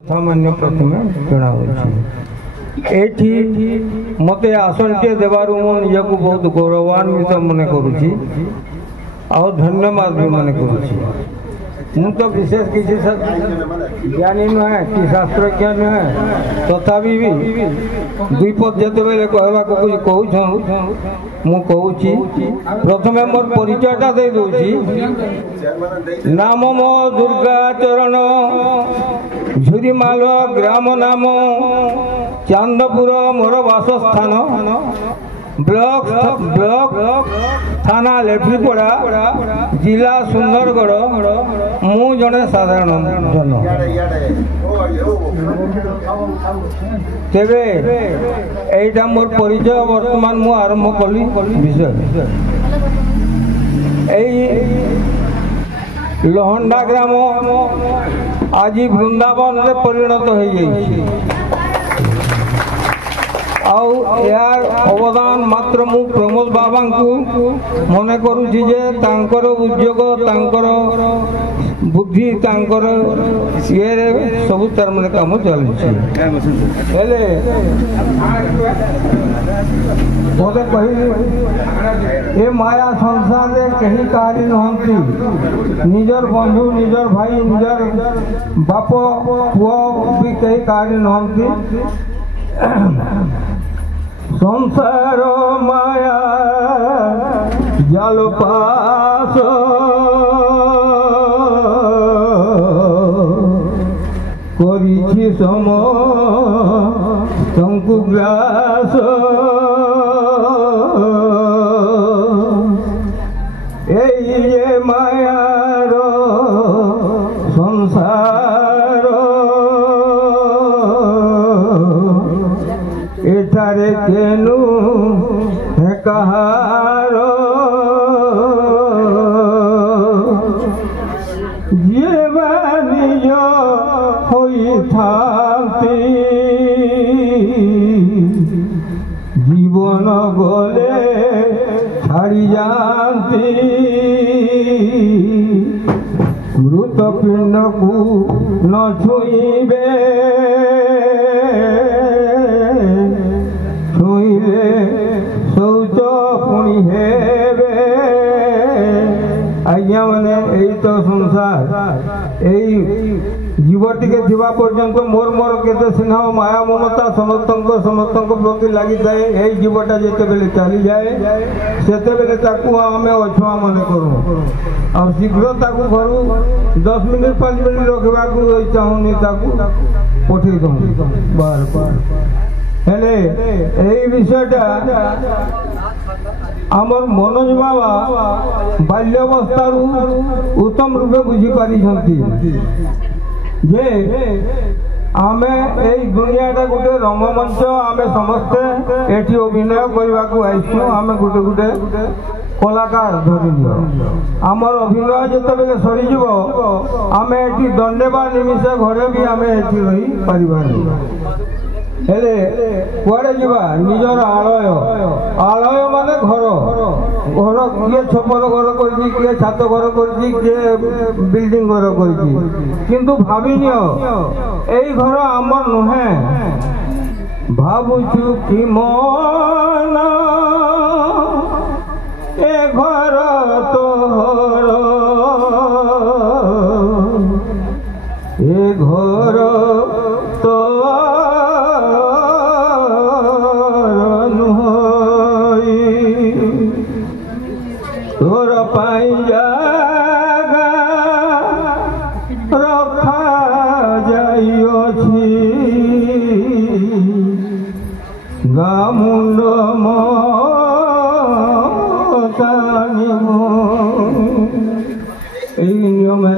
सामान्य प्रथमे जनावि मते आसनटे देवार निजक बहुत गौरवान्वित मन करुँची और धन्यवाद भी मन करुँची। मु तो विशेष किसी ज्ञानी नुहे कि शास्त्रज्ञ नुहे तथापि भी दुई पद जिते बेले कहवा कहूँ मु कहूँ प्रथमे मोर परिचयटा दे दूची। नाम मो दुर्गा चरण झुरीमाल ग्राम नाम चांदपुर मोर वासस्थान ब्लॉक थाना लेफ्रीपड़ा जिला सुंदरगढ़ मु जड़े साधारण जन तेरे एटा मोर परिचय वर्तमान मु आरंभ कली विषय लोहंडा ग्राम आज वृंदावन रे परिणत हो जाइए यार अवदान मात्र मु प्रमोद बाबा को मन करुँची जे तांकर उद्योग तांकर बुद्धि तांकर ये सब तार मन काम चलुची मत कह माया संसार रे कहीं कहानी नहंती निजर बंधु निजर भाई निजर बाप पुओ भी कहीं कहानी नहंती संसार माया जाल पास करिछि सम तंकु ग्रास ये मायार संसार एठारे केनु है कहार जीवा निज होई थांती जीवन गले छाड़ी जानती मृत पिंड को न छुईबे छुईले शौच पुणी हेबे आज्ञा मैंने यही तो संसार यही जीवटी के थिबा पर्यंत मोर मोर केते स्नेह माया ममता समस्त प्रति लगी थाए यही जीवटा जिते बेले चली जाए सेते बेले ताकू आमे अछुआ मन करूँ और शीघ्र ताकू घर 10 मिनट 5 मिनट रखा चाहूनी ताकू पठे दूँ बार बार हेले यही विषयटा आमर मनोज बाबा बाल्यवस्थार उत्तम रूपे बुझी पारी जे आमे एई दुनियाटा गोटे रंगमंच आमे समस्ते एठी अभिनय करने को आईसु आमे गोटे गोटे कलाकार धरी आमर अभिनय जिते बेले सरीज आमे एठी दंडे बा निमिषे घरे भी आमे एठी रही पारिबानी हेले कुआड़े जीवा निजर आलय आलय माने घर घर किए छपर घर कर किए छात घर कर किए बिल्डिंग घर कर किंतु भाविनी यही घर आमर नुहे भावुचु कि मन ए घर तोहर ए घर तो तोर पाई जागा रखा जाइछी गामुंड नियम है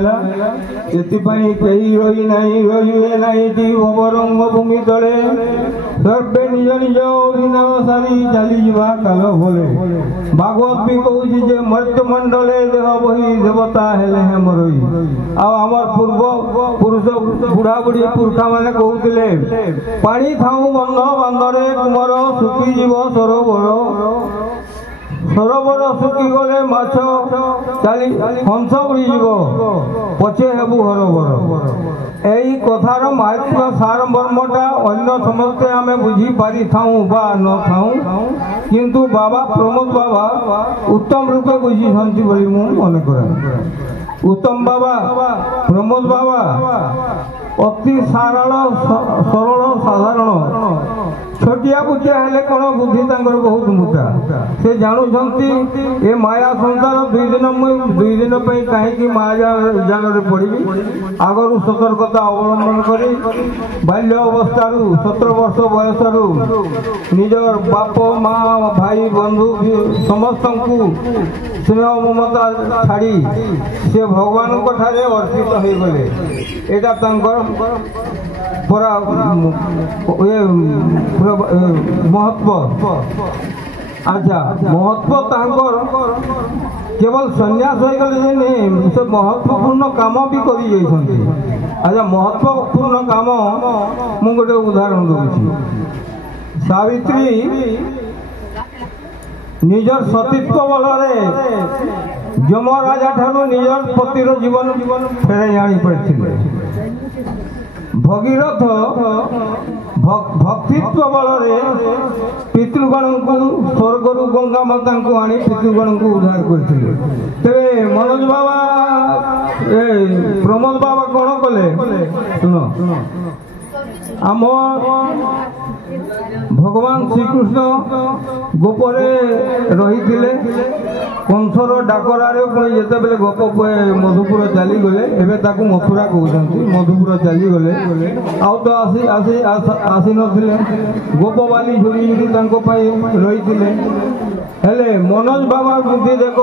कई रही भवरंग भूमि तले सर्वे निज निज अभिनय सारी चली जा काल भले भागवत भी कहूँ जे मर्त्यमंडले देह बही देवता हेले हे मरई आमर पूर्व पुरुष बुढ़ा बुढ़ी पुरखा माने कहते पानी थाऊ बंध बांधरे कुमर सुखी जीव सरोवर सरोवर सुखीगले माछ चाली हंस उड़ीज पचे हेबु हरबर यही कथार महत्व सारमर्मटा अन्य समस्ते आमे बुझी पारि थाऊ बा न थाऊ किंतु बाबा प्रमोद बाबा उत्तम रूपे बुझी शांति बोली मु मन करे। उत्तम बाबा प्रमोद बाबा अति सरल सरल साधारण छोटिया पुटिया हेले कौन बुद्धि तांकर बहुत मोटा से जानुंट ए माया संसार दुई दिन कहीं माया जाल पड़ी आगर सतर्कता अवलंबन कर बाल्य अवस्था 17 वर्ष बयस निजर बाप माँ भाई बंधु समस्त स्नेह ममता छाड़ी से भगवान अर्पित हो गले यहाँ पूरा महत्व। अच्छा महत्व तांकर केवल संन्यास हो गले से महत्वपूर्ण काम भी कर। अच्छा महत्वपूर्ण काम मु गोटे उदाहरण दूसरी। सावित्री निजर सतीत्व बल यमराजा ठारू निजर पतिर जीवन फेराई आनी पारि। भगीरथ भक्तित्व बल पितृगण को स्वर्गर गंगा माता को आनी पितृगण को उद्धार करते। तेरे मनोज बाबा प्रमोद बाबा कौन कले सुन आम भगवान श्रीकृष्ण गोपरे रही कंसर डाकरार पुणी जिते बेले गोप मधुपुर चली गले एवं मथुरा कहते मधुपुर चली गले आउ तो आसी नथिले गोपवाली झुरी रही हेले मनोज बाबा बुद्धि देख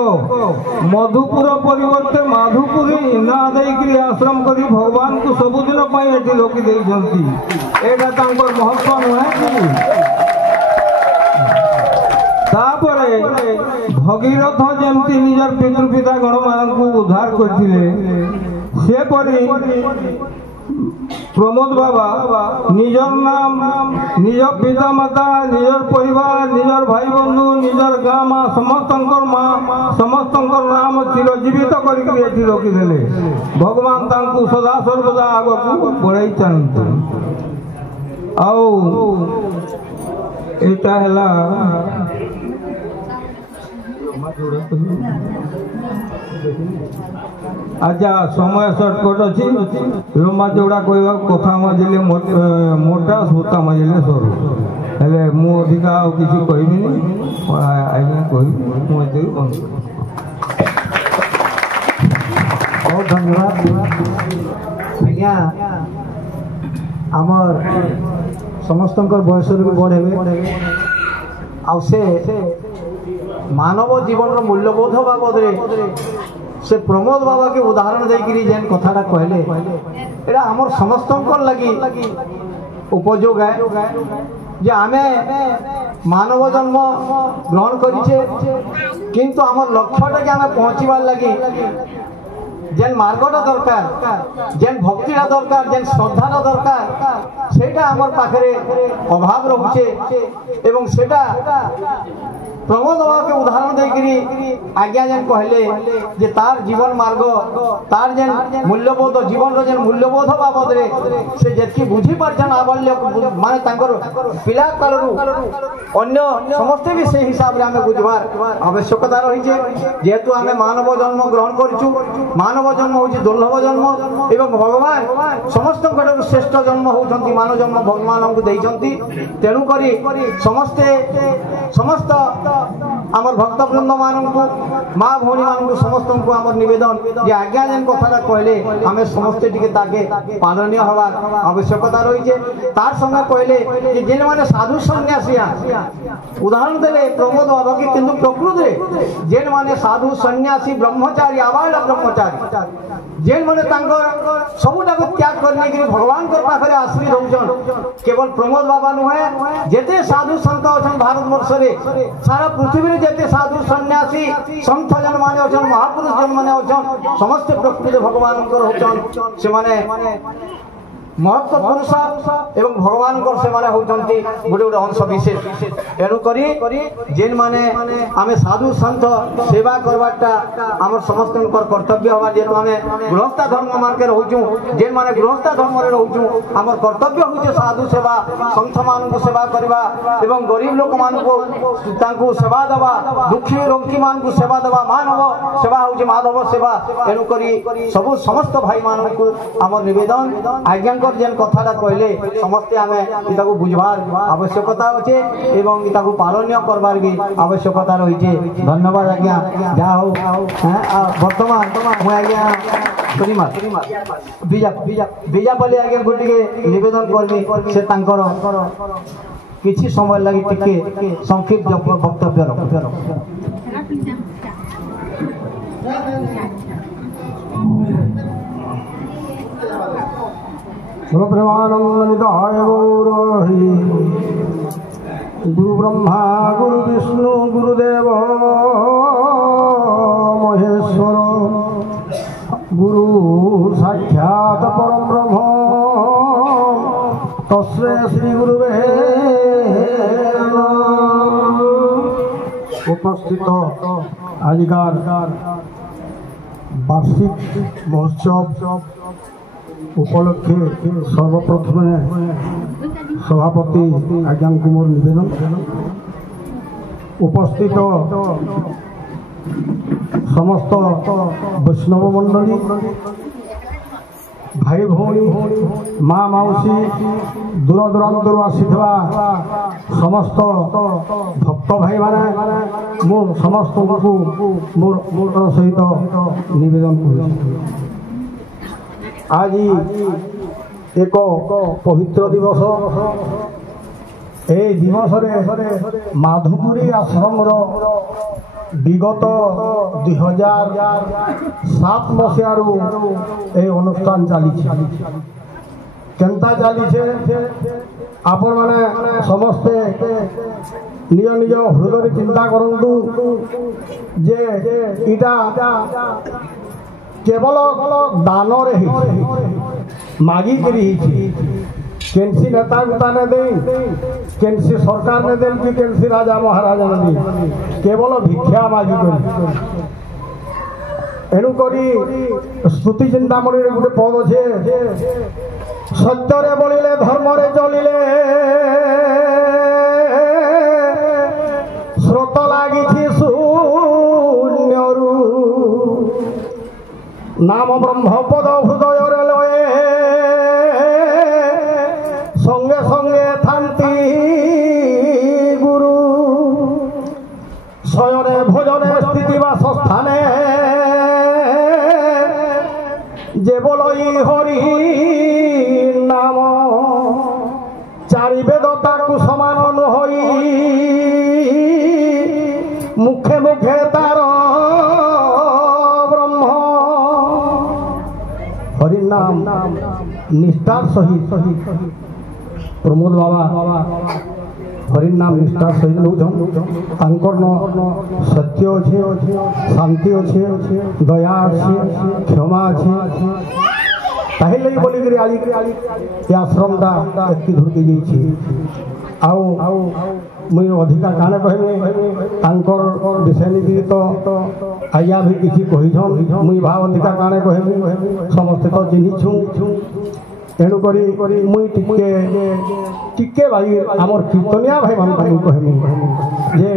मधुपुर परिवर्ते माधुपुरी ना देकर आश्रम कर भगवान को सबुदिन ये रोकी देती महत्व नुहे। तापरे भगीरथ जमती निजर पितृपिता गण मान उद्धार करथिले सेपरी प्रमोद बाबा निजर नाम निज पिता माता निजर परिवार निजर भाई बंधु निजर गाँ माँ समस्त नाम चिरजीवित करके रखीदे भगवान तांकु सदा सर्वदा आग को बढ़ाई चाहते। अच्छा समय सर्टकट अच्छी रोमा चौड़ा कह कथा मजिले मोटा सूता मजिले सरू हेले मु अधिका किसी कहबी आज्ञा कह बहुत धन्यवाद आज्ञा आमर समस्त बयस भी बढ़े आउ से मानव जीवन मूल्यबोध बाबद से प्रमोद बाबा के उदाहरण देकरी जेन कथाटा कहले एटा हमर समस्त लगी उपयोग है जे आमे मानव जन्म ग्रहण करिछे किंतु हमर लक्ष्यटा के आमे पहुँचबार लगी जेन मार्गटा दरकार जेन भक्तिटा दरकार जेन श्रद्धाटा दरकार सेटा हमर पाखरे अभाव रहुछे एवं सेटा प्रमोद बाबा के उदाहरण देकरी आज्ञा जेन कहले जे तार जीवन मार्ग तार जेन मूल्यबोध जीवन जेन मूल्यबोध बाबद से जेतकी बुझी पारछन आबल्य माने तांकर पिला कालरू अन्य समस्त भी से हिसाब रे हमें बुझबार आवश्यकता रही जेहेतु आमे मानव जन्म ग्रहण करछु मानव जन्म होची दुर्लभ जन्म एवं भगवान समस्त श्रेष्ठ जन्म होउछंती मानव जन्म भगवान हमको देइछंती तेनु करी समस्त आमर भक्त वृंद मानू माँ भौणी मानू समस्त को आमर निवेदन जे आज्ञा जेन कथाटा कहले आमे समस्त टिके ताके पालनीय हवार आवश्यकता रही है। तार संगे कहले कि जेन माने साधु सन्यासी उदाहरण देले प्रमोद बाबा के किंतु प्रकृति जेन माने साधु सन्यासी ब्रह्मचारी आवाड़ ब्रह्मचारी जेन माने तांकर सबुटाको त्याग करने के भगवान के पाखरे आश्रित होउछन केवल प्रमोद बाबा नुहे जेते साधु संत अछन भारत वर्ष रे सारा पृथ्वी रे जेते साधु सन्यासी संत जन माने अछन महापुरुष जन माने अछन समस्त प्रकृति भगवान कर होछन से माने महत्व पुरुष एवं भगवान से माने होचंती गोटे गोटे अंश विशेष एणु करी जेन माने आमे साधु संत सेवा करवाटा हमर समस्त कर्तव्य हवा जेन माने गृहस्थ धर्म मान के रहउछु जेन माने गृहस्थ धर्म रे रहउछु हमर कर्तव्य होचे साधु सेवा संत मान को सेवा करबा एवं गरीब लोक मान को तांको सेवा दबा दुखी रोगी मान को सेवा दबा मानव सेवा होचे माधव सेवा एणु करी सब समस्त भाई मान को हमर निवेदन आज्ञा जेन कथाटा कहले समस्ते आमे इताको बुझबार आवश्यकता अछि एवं इताको पालनीय करबार भी आवश्यकता रहिছে धन्यवाद आज्ञा जा हो वर्तमान मु आज्ञा परिमा बीजा पले आज्ञा गुटी के निवेदन करबी से तांकर किछि समय लागि टिके संक्षिप्त वक्तव्य रख सर्वप्रमाणमनिताय गौरहि गुरु ब्रह्मा गुरु विष्णु गुरुदेव महेश्वर गुरु साक्षात् परम ब्रह्म तस्मै श्री गुरुवे उपस्थित आजिकार वार्षिक महोत्सव उपलक्षे सर्वप्रथम सभापति आज्ञा को मोर निवेदन उपस्थित समस्त वैष्णव मंडली भाई भौणी माँ मौसी दूर दूरांतर आसीथिबा समस्त भक्त भाई माने मो समस्त को मोर सहित निवेदन कर आज एक पवित्र दिवस ए दिवस माधुपुरी आश्रम विगत 2007 मसीहारू ए अनुष्ठान चली केनता चली आपण माने समस्ते निज निज हृदय चिंता करंतु जे इटा केवल दान मागिक केनसी नेता गुता ने दे केनसी सरकार ने दे कि केनसी राजा महाराजा ने दे केवल भिक्षा मागिक एणु करी स्तुति चिंतामणि गोटे पद अच्छे सत्य रे बोलिले धर्म रे चलिले स्रोत लागी शून्यरू नाम ब्रह्मपद हृदय लये संगे संगे थांती गुरु शयने भोजने स्थिति वा स्थाने जे बोलई हरि नाम चारि वेद ताकु समान नहई मुखे मुखे तार हरिनाम निष्ठार सहित प्रमोद बाबा हरिनाम निष्ठार सहित लोग सत्य अच्छे शांति अच्छे दया अच्छे क्षमा अच्छे ताहि लगी बोलिक आज आश्रमटा एति दूर के जाइए मुई अधिका काने कहबे विषय नीति तो आज्ञा भी किसी कहीछन मुई भाव अधिका काने कहबे समस्ते तो चिन्हिछु एणु करी मुई टिके भाई आमर कीर्तनिया भाई मान कहबी जे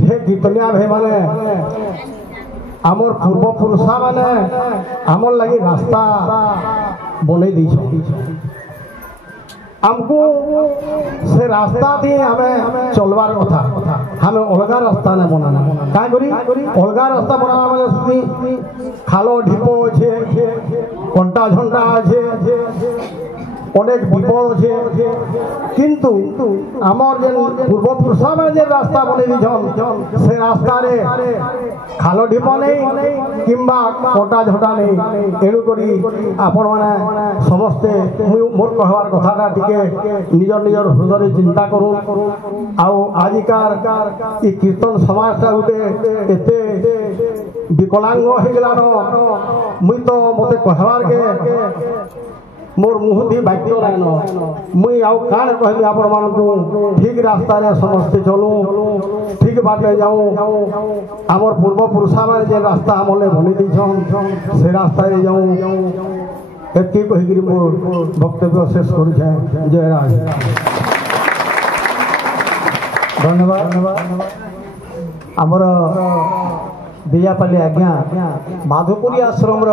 हे कीर्तनिया भाई माने आमर पूर्व पुरुषा माने आमर लगी रास्ता बनै दी हमको से रास्ता दिए हमें चलवार कथा हमें अलगा रास्ता नहीं बनाना क्या करी अलगा रास्ता बनाना माने खालो ढिपो अच्छे कंटा झंटा अच्छे अनेक विपद अच्छे किंतु आमर जेन पूर्व पुरुषा में जे रास्ता बने दीछन से रास्ता रे खालो ढिप नहीं किंबा कंटा झंटा नहीं एणु करी आपण माने समस्ते मोर कहवार कथाटा टिके निज निजर हृदय चिंता करू आउ आजिकार ई कीर्तन समाजटा गुटे एते विकलांग हो गलान मुई तो मते कहवार के मोर मुहूर्त बाक्य नाइन मुई आउ काण कहबी आपण मानकु ठीक रास्ता रे समस्त चलू ठीक बाटे जाऊं हमर पूर्व पुरुषा माने जे रास्ता हमले बनि दैछन से रास्ता रे जाऊं एति कहिगिरी मोर वक्तव्य शेष करू छै। जय राज। धन्यवाद। आमर दियापाली आज्ञा माधुपुरी आश्रम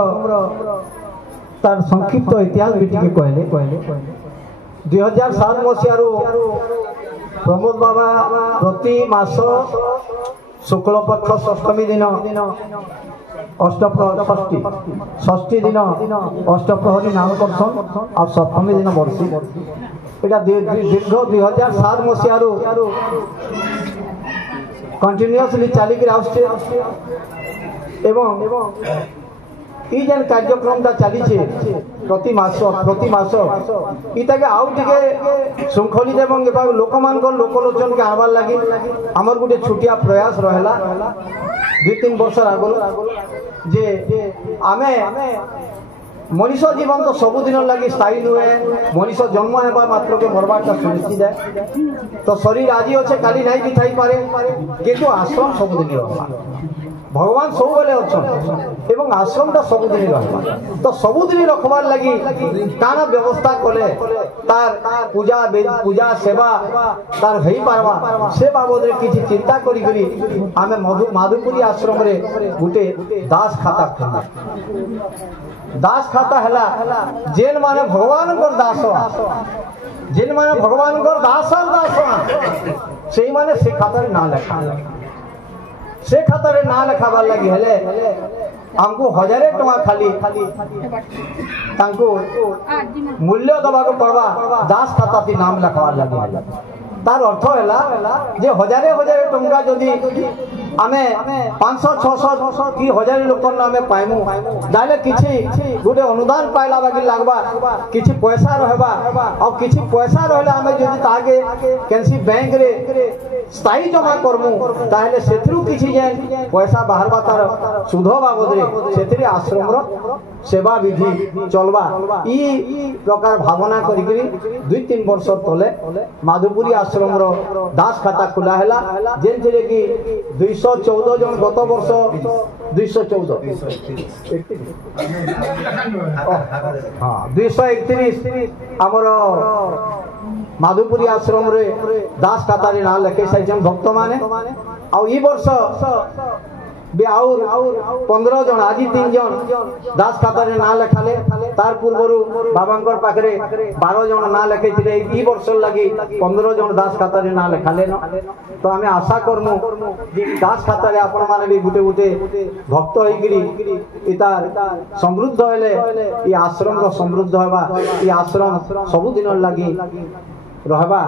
तार संक्षिप्त इतिहास भी कहले 2007 मसीह प्रमोद बाबा प्रति मास शुक्ल पक्ष षष्ठी दिन षष्ठी दिन अष्टप्रहरी नाम करसन और सप्तमी दिन बर्षी एटा दीर्घ 2007 मसीह कंटिन्यूअसली चलिक जेन कार्यक्रम चली प्रति मास इताके आउ टिके श्रृंखलित एवं लोक मान लोकलोचन के आनबार लगी आमर गोटे छुटिया प्रयास रहा 2-3 वर्ष आगु जे आमे मनीष जीवन तो सबुदिन लगी स्थायी नुहे मनीष जन्म होगा मात्र के मरबाटा सुनिश्चित है तो शरीर आज अच्छे काली नहीं भी थी पारे किंतु आश्रम सबुदिन रहा भगवान सब बेले अच्छा आश्रम टा सबुदिन रहा तो सबुदिन रखबार लगी काना व्यवस्था कले तार पूजा सेवा तार हो पारवा से बाबद किसी चिंता करी आमे माधुपुरी आश्रम रे गुटे दास खाता खोला दास खाता है जेन माने भगवान को दास जेन माने भगवान को दास से माने से खाता ना लेखा से खाता ना लेखाबार लगी हेले हमको 1000 टका खाली मूल्य दबा पड़वा दास खाता थी नाम लेखाबार लगी तार अर्थ है जे 1000 टंका जदि आमे 500-600 कि 1000 लोक आमे पाइमु दाले किछि गोटे अनुदान पाइला बाकी लागबा किछि पैसा रहबा और किछि पैसा रहले आमे जदि तागे केनसी बैंक रे स्थायी जमा करमु ताहले सेथरु किछि जेन पैसा बाहरबा तार सुध बाबद रे सेथरे आश्रम रो सेवा विधि चलबा ई प्रकार भावना करिकरी 2-3 वर्ष तले माधुपुरी आश्रम रो दास खाता खुला हैला जेन थिरे कि 214 जन गत वर्ष 231 आमर माधुपुरी आश्रम रे दास खाता रे ना लेखे साइजन भक्त माने आ ई वर्ष बे आउर 15 जन आज 3 जन दास खाता रे ना लेखाले तार पूर्वरु बाबांकर पाखरे 12 जन ना लेखे थिले ई वर्ष लगी 15 जन दास खाता रे ना लेखाले न तो हमें आशा करमु जे दास खाता रे आपण माने भी गुटे भक्त होई गिरी इतार समृद्ध होले ई आश्रम रो समृद्ध होबा ई आश्रम सब दिन लगी रहबा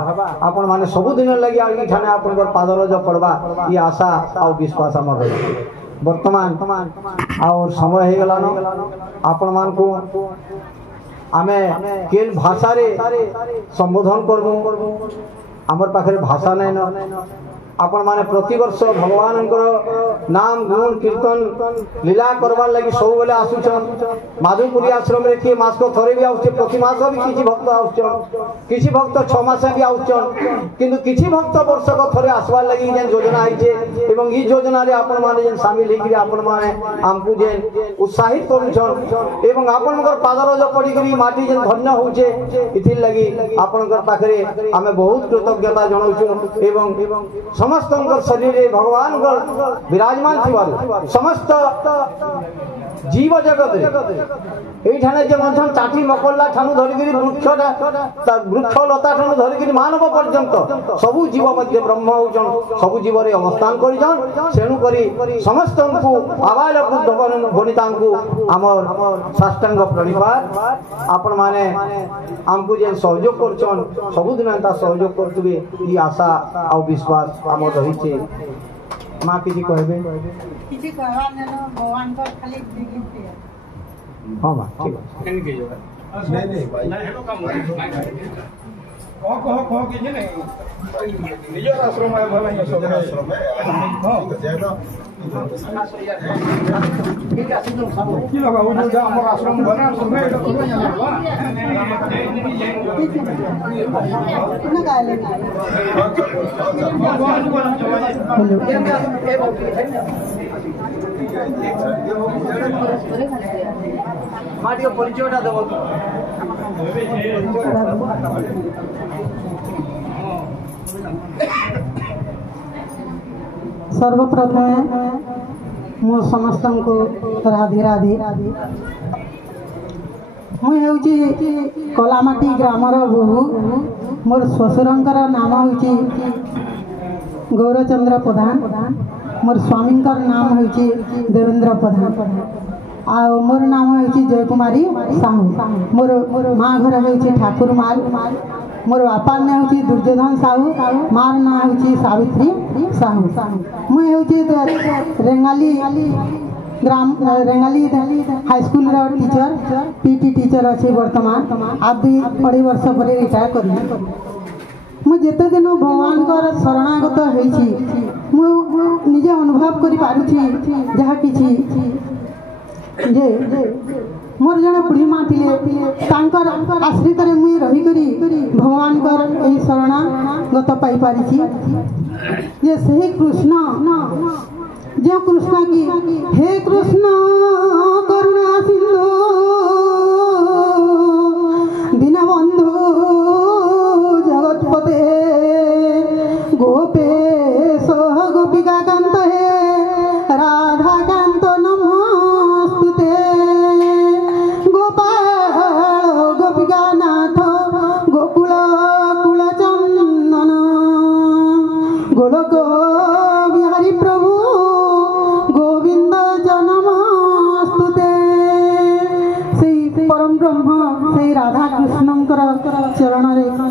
आपण माने सब दिन लगी आगी ठाने आपण को पादरज पड़बा ये आशा और विश्वास हमर रही वर्तमान और समय हे गला न आपण मान को आमे केन भाषा रे संबोधन करबो हमर पाखरे भाषा नै न आपण माने प्रति वर्ष भगवान नाम गुण कीर्तन लीला करवार लगी सब बेले आसुचन माधुपुरी आश्रम रे के मास को थरे भी आउचे प्रति मास भी किछि भक्त आउचन किछि भक्त 6 मास भी आउचन किंतु किछि भक्त वर्ष को थरे आसवार लगी जेन योजना आइचे एवं ई योजना रे आपण माने जेन शामिल हेकि आपण माने हमकु जेन उत्साहित करूचन एवं आपण मगर पादरज पड़ी करी माटी जेन धन्य होचे इथि लगी आपण कर पाखरे हमें बहुत कृतज्ञता जणाउछु एवं समस्त शरीर भगवान विराजमान थी समस्त जीव जगत ये चाटी मकल्ला ठानु धरिकी वृक्ष लता ठानु धरिकी मानव पर्यंत सबू जीव मध्य ब्रह्म होचन सबू जीव अवस्थान करेणुक समस्त आबाल वृद्ध वनिता आमर साष्टांग प्रणिपात आपण माने आमको जेन सहयोग करछन सबुदिन एंता सहयोग करतबे ई आशा आ विश्वास आम रही माँ किसी कहबे किसी कहवा ने भगवान को खाली देखिते हां मां ठीक है नहीं भाई नहीं हेलो काम कहो किसी नहीं निज आश्रम है भले आश्रम है हां ପରିଚୟଟା ଦେବ सर्वप्रथमे मो समस्त को राधे राधे मुझे कलामाटी ग्रामर बोहू मोर श्वशुरंकर नाम हूँ गौरचंद्र प्रधान मोर स्वामींकर नाम हूँ देवेंद्र प्रधान आ मोर नाम हूँ जयकुमारी साहू मोर माँ घर हूँ ठाकुर माल मोर बापार ना हूँ दुर्योधन साहू मार ना हूँ सावित्री साहू मुझे हूँ रेंगाली ग्राम Rengali high school teacher PT teacher अच्छे बर्तमान आदि 2.5 वर्ष पर रिटायर कर मुझे दिन भगवान शरणागत होजे अनुभव कर मोर जड़े बुढ़ी माँ थे आश्रित मुई रही भगवान शरणागत पाई जे सही कृष्ण जो कृष्ण की हे कृष्ण करुणा सिंधु दीनबंधु जगतपते गोपेश गोपिका कांत हे राधा कांत नमस्तुते गोपाल गोपिका नाथ गोकुल कुल चंदन गोलोक बिहारी प्रभु गोविंद जनमस्तुते परम ब्रह्म से राधा कृष्णंकर चरण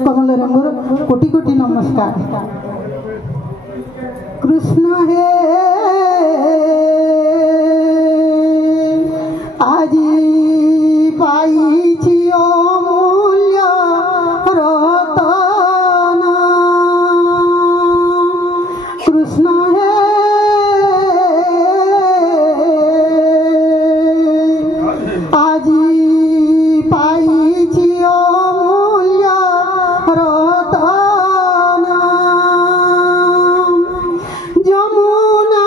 कमल मोर कोटि कोटि नमस्कार कृष्ण हे आज पाई अमूल्य रतन कृष्ण हे आज पाई अमूल्य रतन जमुना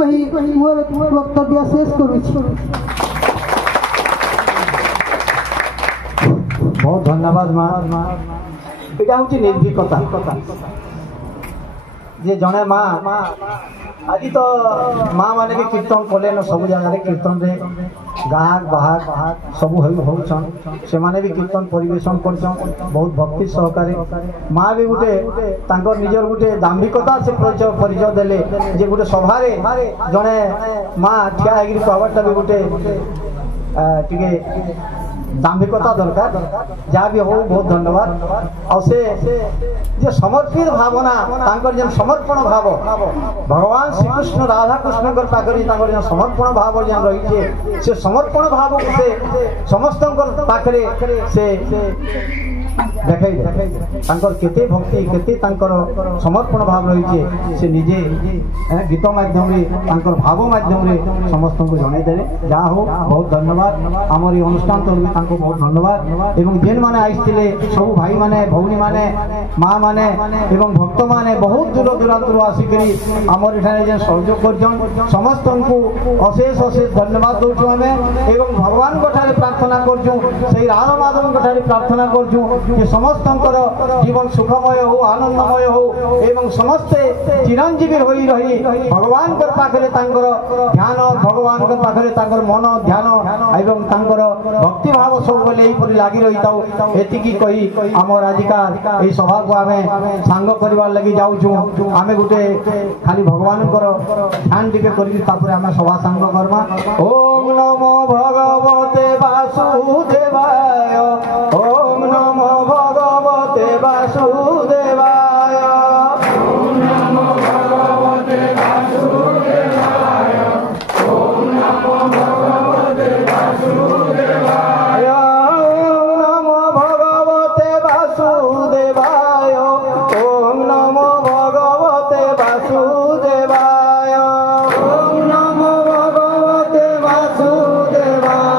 कही मोर वक्तव्य शेष करुछि। बहुत धन्यवाद माँ। यहाँ हूँ निर्भीकता जे जड़े माँ आज तो माँ मैंने भी कीर्तन कले न सब जगह कीर्तन रे गाहक बाहक सब होचन से माने भी कीर्तन परिवेशन कर बहुत भक्ति सहकारी माँ भी गोटे निजर गोटे दाम्भिकता से परिचय देले जे गोटे सभारे जड़े माँ ठिया है कहवाटा भी गोटे टिके दाम्भिकता दरकार जहाँ भी हो बहुत धन्यवाद। और से समर्पित भावना तांकर समर्पण भाव भगवान श्रीकृष्ण राधा कृष्ण पाखे समर्पण भाव जहाँ रही से समर्पण भाव को से समस्त पाखे से देखे केते भक्ति केते समर्पण भाव रही से निजे गीत माध्यम भाव माध्यम समस्त को जनईदे जहाँ हो बहुत धन्यवाद। आमर ये अनुष्ठान तरफ बहुत धन्यवाद एवं जेन माने आइसथिले सब भाई माने भौणी माने माँ माने एवं भक्त माने बहुत दूर दूरांतर आसिक आमर एठाने जे सहयोग कर समस्त को अशेष अशेष धन्यवाद दौचु आम एवं भगवान ठारे प्रार्थना करूँ से राधा माधव ठारे प्रार्थना करूँ कि समस्त जीवन सुखमय हो आनंदमय हो एवं समस्ते चिरंजीवी हो रही भगवान पाखे ध्यान भगवान पाखे मन ध्यान एवं भक्ति भाव सब बेले लगी रही था एतिकी कही आमर आजिका ये सभा को आम सांग करवार लगी जाऊँ आम गोटे खाली भगवान ध्यान टिके कर सभा सांग करमा। ओम नमो भगवते वासुदेवाय ओम नमो भगवते वासुदेवाय ओम नमो भगवते वासुदेवाय ओम नमो भगवते वासुदेवाय ओम नमो भगवते वासुदेवाय ओम नमो भगवते वासुदेवाय ओम नमो भगवते वासुदेवाय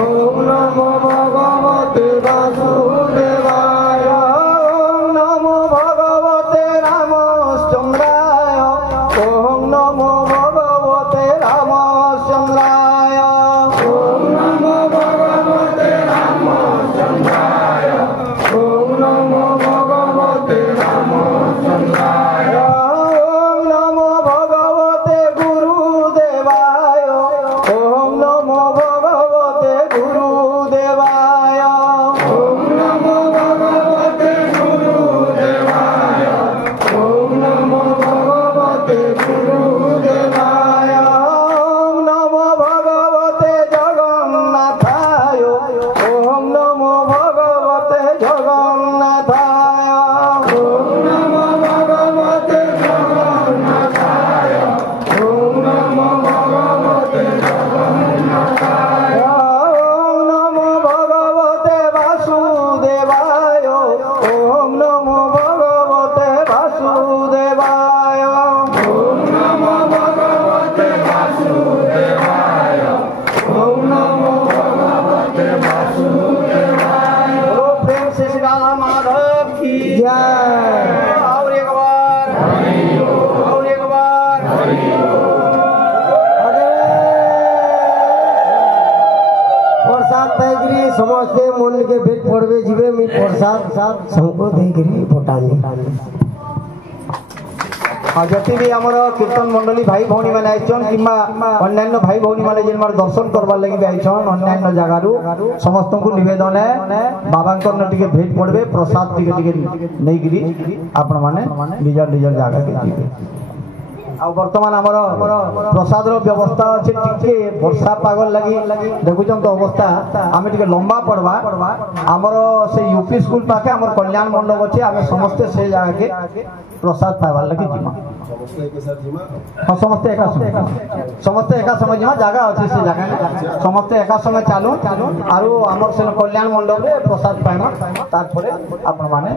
ओम नमो भगवते वासुदेवाय ओम नमो भगवते रामचंद्राय ओम नमो भगवते रामचंद्राय ओम नमो भगवते रामचंद्राय ओम नमो भगवते रामचंद्राय ओम नमो भगवते गुरुदेवाय ओम नमो भगवते गुरुदेवाय ओम नमो भगवते गुरुदेवाय ओम नमो भगवते गुरुदेवाय ओम नमो भगवते जगन्नाथाय ओम नमो भगवते जगन्नाथाय ओम नमो भगवते जगन्नाथाय ओम नमो भगवते जगन्नाथाय ओम नमो भगवते वासुदेवाय ओम नमो भगवते वासुदेवाय ओम नमो भगवते वासुदेवाय ओम नमो भगवते वासुदेवाय। ओ प्रेम से श्री राधा माधव की जय। और एक बार और एक बार प्रसाद पाइकरी समस्ते मन के भेट पड़वे जीवे मी प्रसाद सबको देकरी पटानी जति भी आमर कीर्तन मंडली भाई भौणी मैंने आईचन कि अन्य भाई भौणी मैंने जिन दर्शन करवार लगे आईचन अन्य जगार समस्त को निवेदन है बाबा टे भेट पड़े प्रसाद नहीं आपण मैंने निजर निजर जगह के जीवे। आ बर्तमान आमर प्रसाद व्यवस्था अच्छे टिके वर्षा पाग लगी देखुन तो अवस्था आम टे लंबा पड़वा आमर से यूपी स्कूल पाखे आमर कल्याण मंडप अच्छे आम समस्ते से जगह के प्रसाद पाइबार लगे जीमा हाँ समस्ते एका समय जीमा जगह अच्छे से जगह समस्ते एका समय चालू आरु आमर से कल्याण मंडप रे प्रसाद पाइमा तार आपण माने